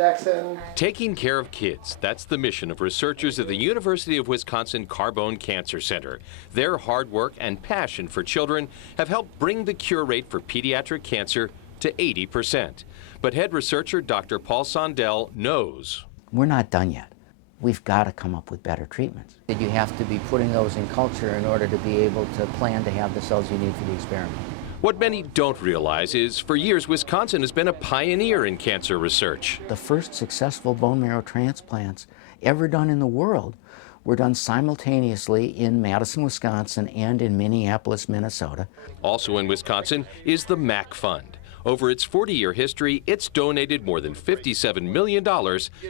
Jackson. Taking care of kids, that's the mission of researchers at the University of Wisconsin Carbone Cancer Center. Their hard work and passion for children have helped bring the cure rate for pediatric cancer to 80%. But head researcher Dr. Paul Sondel knows. We're not done yet. We've got to come up with better treatments. You have to be putting those in culture in order to be able to plan to have the cells you need for the experiment. What many don't realize is, for years, Wisconsin has been a pioneer in cancer research. The first successful bone marrow transplants ever done in the world were done simultaneously in Madison, Wisconsin and in Minneapolis, Minnesota. Also in Wisconsin is the MACC Fund. Over its 40-year history, it's donated more than $57 million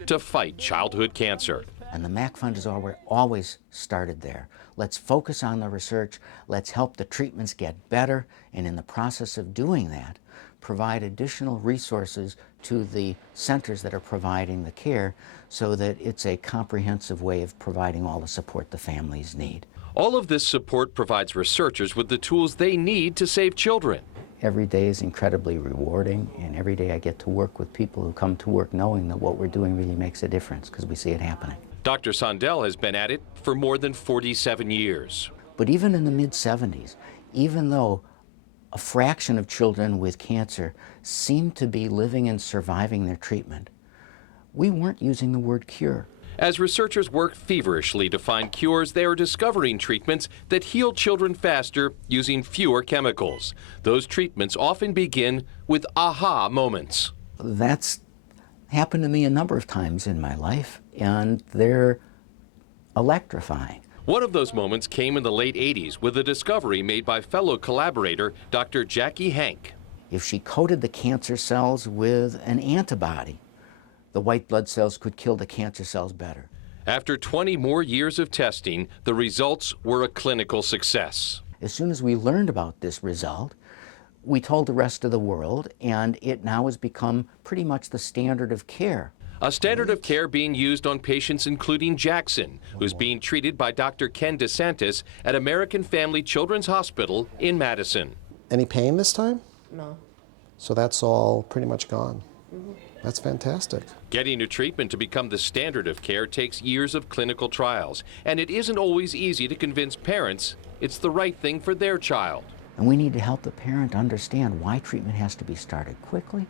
to fight childhood cancer. And the MACC Fund has always started there. Let's focus on the research, let's help the treatments get better, and in the process of doing that, provide additional resources to the centers that are providing the care so that it's a comprehensive way of providing all the support the families need. All of this support provides researchers with the tools they need to save children. Every day is incredibly rewarding, and every day I get to work with people who come to work knowing that what we're doing really makes a difference because we see it happening. Dr. Sondel has been at it for more than 47 years. But even in the mid-70s, even though a fraction of children with cancer seemed to be living and surviving their treatment, we weren't using the word cure. As researchers work feverishly to find cures, they are discovering treatments that heal children faster using fewer chemicals. Those treatments often begin with aha moments. That's happened to me a number of times in my life, and they're electrifying. One of those moments came in the late 80s with a discovery made by fellow collaborator Dr. Jackie Hank. If she coated the cancer cells with an antibody, the white blood cells could kill the cancer cells better. After 20 more years of testing, the results were a clinical success. As soon as we learned about this result, we told the rest of the world, and it now has become pretty much the standard of care. A standard of care being used on patients including Jackson, who's being treated by Dr. Ken DeSantis at American Family Children's Hospital in Madison. Any pain this time? No. So that's all pretty much gone. That's fantastic. Getting a treatment to become the standard of care takes years of clinical trials, and it isn't always easy to convince parents it's the right thing for their child. And we need to help the parent understand why treatment has to be started quickly,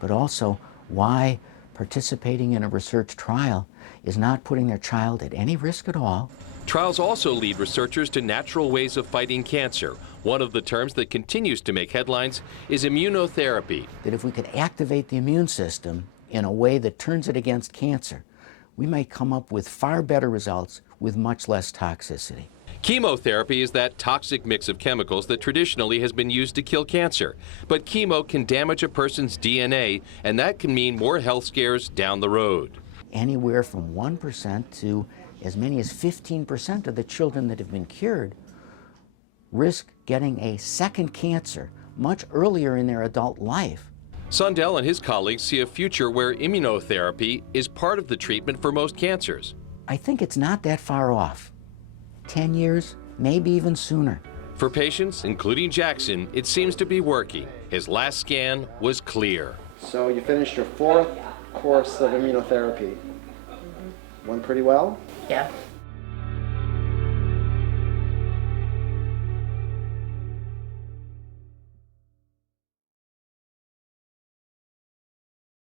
but also why participating in a research trial is not putting their child at any risk at all. Trials also lead researchers to natural ways of fighting cancer. One of the terms that continues to make headlines is immunotherapy. That if we could activate the immune system in a way that turns it against cancer, we might come up with far better results with much less toxicity. Chemotherapy is that toxic mix of chemicals that traditionally has been used to kill cancer. But chemo can damage a person's DNA, and that can mean more health scares down the road. Anywhere from 1% to as many as 15% of the children that have been cured risk getting a second cancer much earlier in their adult life. Sondel and his colleagues see a future where immunotherapy is part of the treatment for most cancers. I think it's not that far off. 10 years, maybe even sooner. For patients, including Jackson, it seems to be working. His last scan was clear. So you finished your 4th course of immunotherapy. Went pretty well? Yeah.